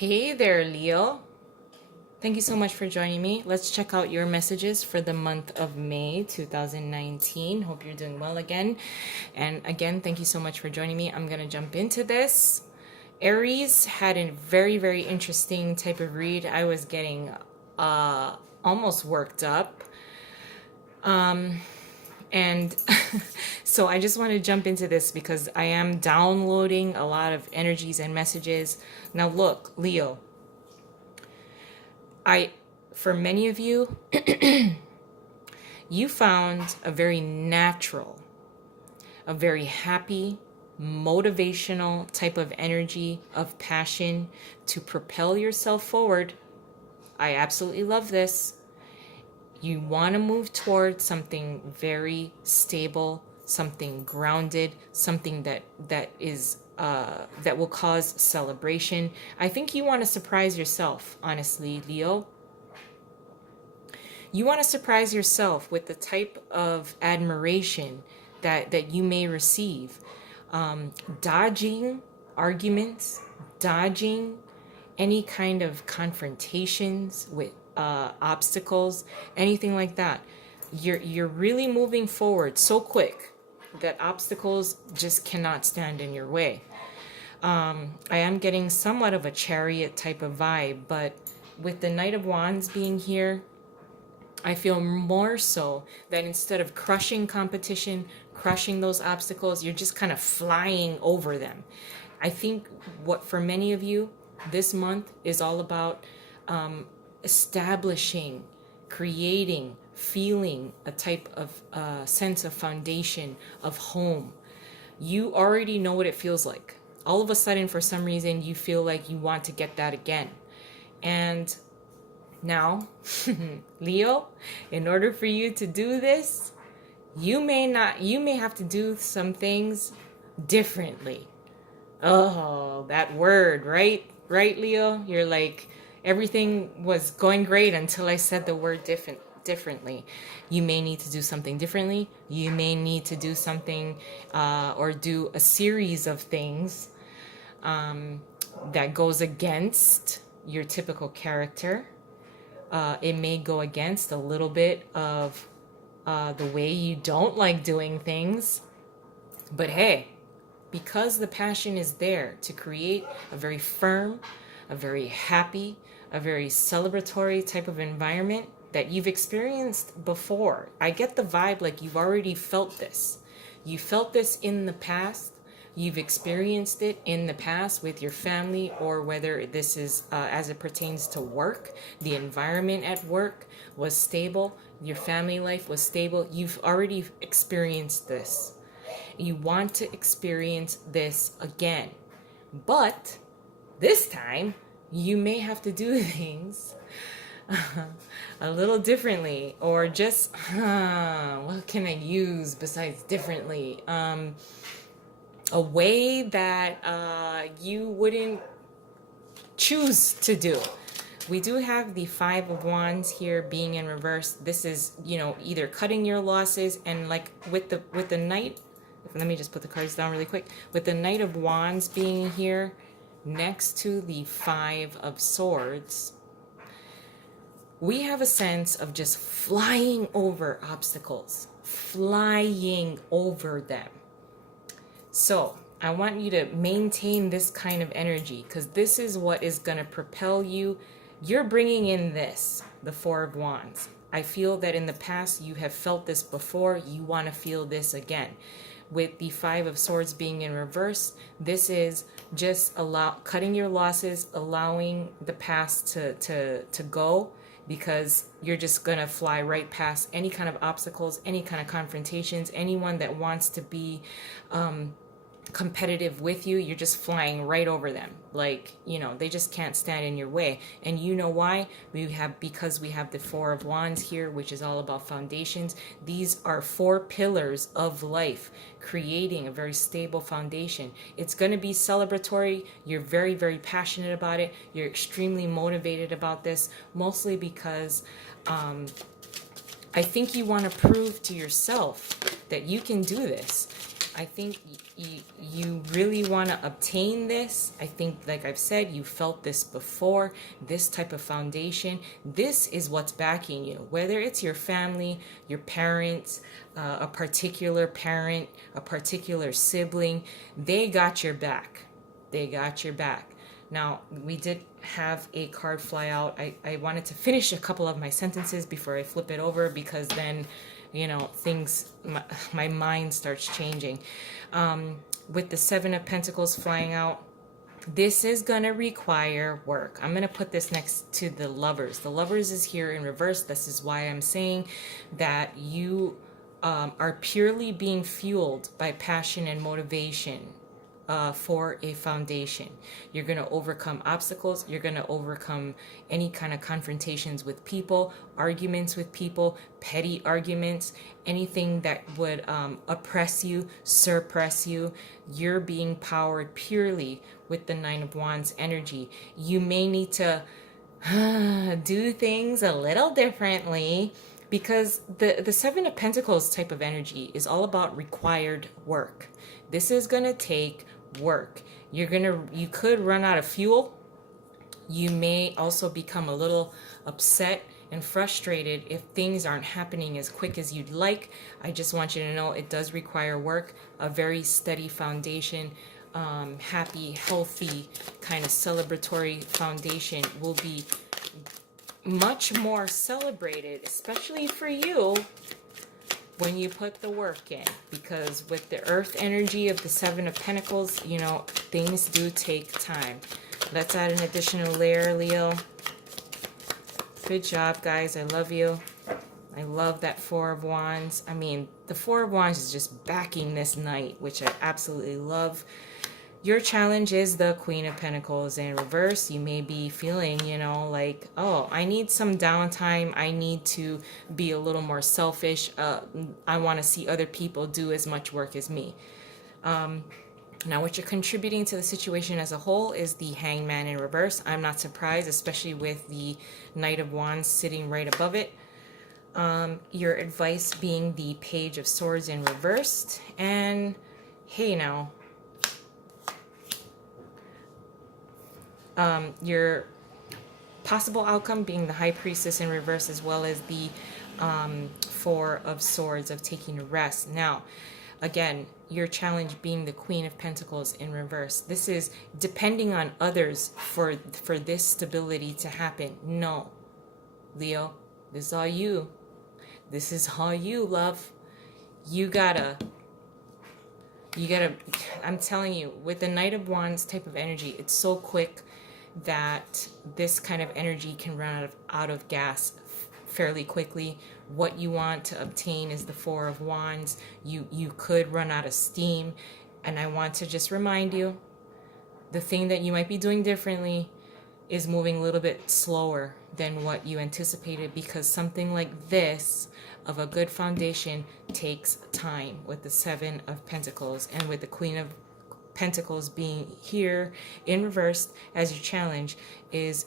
Hey there, Leo. Thank you so much for joining me. Let's check out your messages for the month of May 2019. Hope you're doing well again. And again, thank you so much for joining me. I'm going to jump into this. Aries had a very, very interesting type of read. I was getting almost worked up. And so I just want to jump into this because I am downloading a lot of energies and messages. Now look, Leo, for many of you, you found a very natural, a very happy, motivational type of energy, of passion to propel yourself forward. I absolutely love this. You want to move towards something very stable, something grounded, something that will cause celebration. I think you want to surprise yourself, honestly, Leo. You want to surprise yourself with the type of admiration that you may receive. Dodging arguments, dodging any kind of confrontations with obstacles, anything like that. You're really moving forward so quick that obstacles just cannot stand in your way. I am getting somewhat of a chariot type of vibe, but with the Knight of Wands being here, I feel more so that instead of crushing competition, crushing those obstacles, you're just kind of flying over them. I think what for many of you, this month is all about establishing, creating, feeling a type of sense of foundation, of home. You already know what it feels like. All of a sudden, for some reason, you feel like you want to get that again. And now, Leo, in order for you to do this, you may have to do some things differently. Oh, that word, right? Right, Leo? You're like, everything was going great until I said the word differently. You may need to do something differently. You may need to do something or do a series of things that goes against your typical character. It may go against a little bit of the way you don't like doing things. But hey, because the passion is there to create a very firm, a very happy, a very celebratory type of environment that you've experienced before. I get the vibe like you've already felt this. You felt this in the past. You've experienced it in the past with your family, or whether this is as it pertains to work. The environment at work was stable. Your family life was stable. You've already experienced this. You want to experience this again. But this time, you may have to do things a little differently, or just, what can I use besides differently? A way that you wouldn't choose to do. We do have the Five of Wands here being in reverse. This is, either cutting your losses, and like with the Knight, let me just put the cards down really quick. With the Knight of Wands being here next to the Five of Swords, we have a sense of just flying over obstacles, flying over them. So I want you to maintain this kind of energy, because this is what is going to propel you. You're bringing in this, the Four of Wands. I feel that in the past you have felt this before. You want to feel this again. With the Five of Swords being in reverse, this is just cutting your losses, allowing the past to go, because you're just going to fly right past any kind of obstacles, any kind of confrontations, anyone that wants to be competitive with you. You're just flying right over them. Like, they just can't stand in your way. And you know why? Because we have the Four of Wands here, which is all about foundations. These are four pillars of life, creating a very stable foundation. It's going to be celebratory. You're very, very passionate about it. You're extremely motivated about this, mostly because I think you want to prove to yourself that you can do this. I think you really want to obtain this. I think, like I've said, you felt this before. This type of foundation, this is what's backing you. Whether it's your family, your parents, a particular parent, a particular sibling, they got your back. They got your back. Now, we did have a card fly out. I wanted to finish a couple of my sentences before I flip it over, because then, you know, things, my mind starts changing. With the Seven of Pentacles flying out, this is going to require work. I'm going to put this next to the Lovers. The Lovers is here in reverse. This is why I'm saying that you are purely being fueled by passion and motivation for a foundation. You're going to overcome obstacles. You're going to overcome any kind of confrontations with people, arguments with people, petty arguments, anything that would oppress you, suppress you. You're being powered purely with the Nine of Wands energy. You may need to do things a little differently, because the Seven of Pentacles type of energy is all about required work. This is going to take work. You could run out of fuel. You may also become a little upset and frustrated if things aren't happening as quick as you'd like. I just want you to know it does require work, a very steady foundation. Happy, healthy, kind of celebratory foundation will be much more celebrated, especially for you, when you put the work in. Because with the earth energy of the Seven of Pentacles, you know, things do take time. Let's add an additional layer, Leo. Good job, guys. I love you. I love that Four of Wands. I mean, the Four of Wands is just backing this Knight, which I absolutely love. Your challenge is the Queen of Pentacles in reverse. You may be feeling, you know, like, oh, I need some downtime. I need to be a little more selfish. I want to see other people do as much work as me. Now, what you're contributing to the situation as a whole is the Hangman in reverse. I'm not surprised, especially with the Knight of Wands sitting right above it. Your advice being the Page of Swords in reversed. And, hey, now, your possible outcome being the High Priestess in reverse, as well as the Four of Swords of taking a rest. Now, again, your challenge being the Queen of Pentacles in reverse. This is depending on others for this stability to happen. No, Leo, this is all you. This is all you, love. You gotta, I'm telling you, with the Knight of Wands type of energy, it's so quick that this kind of energy can run out of gas fairly quickly. What you want to obtain is the Four of Wands. You could run out of steam. And I want to just remind you, the thing that you might be doing differently is moving a little bit slower than what you anticipated, because something like this of a good foundation takes time with the Seven of Pentacles, and with the Queen of Pentacles being here in reverse as your challenge is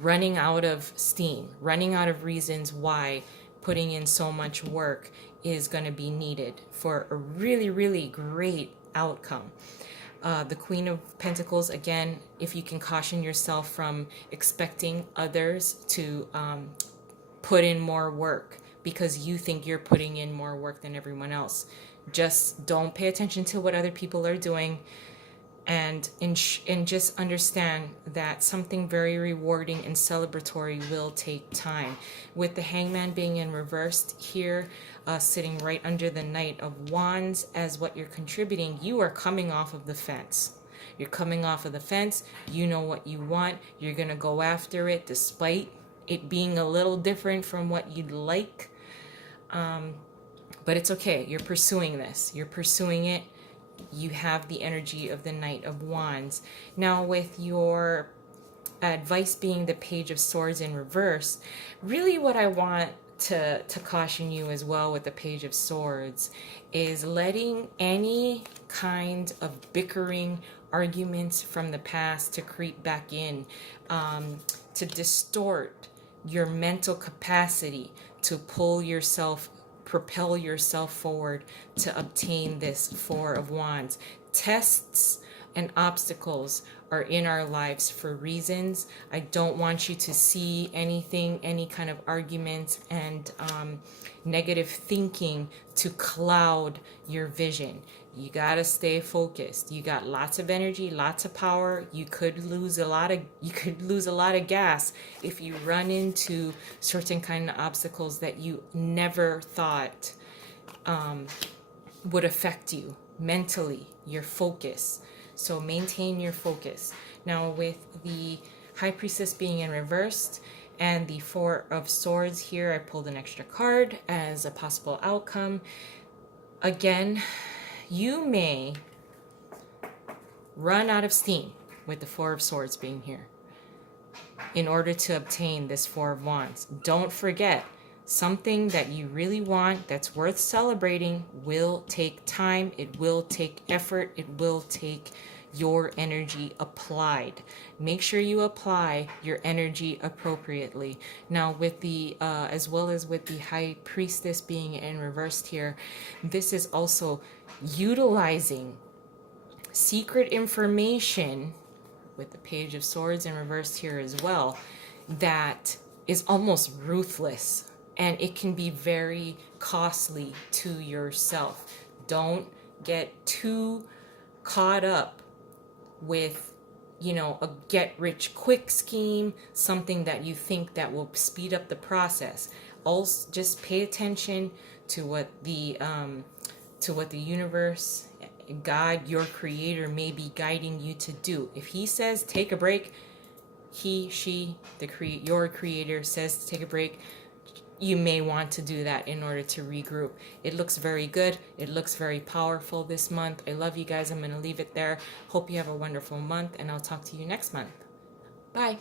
running out of steam, running out of reasons why putting in so much work is going to be needed for a really, really great outcome. The Queen of Pentacles, again, if you can caution yourself from expecting others to put in more work because you think you're putting in more work than everyone else. Just don't pay attention to what other people are doing, and just understand that something very rewarding and celebratory will take time. With the Hangman being in reversed here, sitting right under the Knight of Wands as what you're contributing, you are coming off of the fence. You're coming off of the fence. You know what you want. You're going to go after it despite it being a little different from what you'd like. But it's okay. You're pursuing this. You're pursuing it. You have the energy of the Knight of Wands. Now, with your advice being the Page of Swords in reverse, really what I want to caution you as well with the Page of Swords is letting any kind of bickering arguments from the past to creep back in, to distort your mental capacity to pull yourself propel yourself forward to obtain this Four of Wands. Tests and obstacles are in our lives for reasons. I don't want you to see anything, any kind of arguments and negative thinking to cloud your vision. You got to stay focused. You got lots of energy, lots of power. You could lose a lot of gas if you run into certain kind of obstacles that you never thought would affect you mentally, your focus. So maintain your focus. Now with the High Priestess being in reversed and the Four of Swords here, I pulled an extra card as a possible outcome. Again, you may run out of steam with the Four of Swords being here in order to obtain this Four of Wands. Don't forget, something that you really want that's worth celebrating will take time, it will take effort, it will take your energy applied. Make sure you apply your energy appropriately. Now with the as well as with the High Priestess being in reversed here, this is also utilizing secret information with the Page of Swords in reversed here as well, that is almost ruthless, and it can be very costly to yourself. Don't get too caught up with, you know, a get rich quick scheme, something that you think that will speed up the process. Also, just pay attention to what the universe, God, your creator may be guiding you to do. If he says take a break, your creator says to take a break, you may want to do that in order to regroup. It looks very good. It looks very powerful this month. I love you guys. I'm going to leave it there. Hope you have a wonderful month, and I'll talk to you next month. Bye.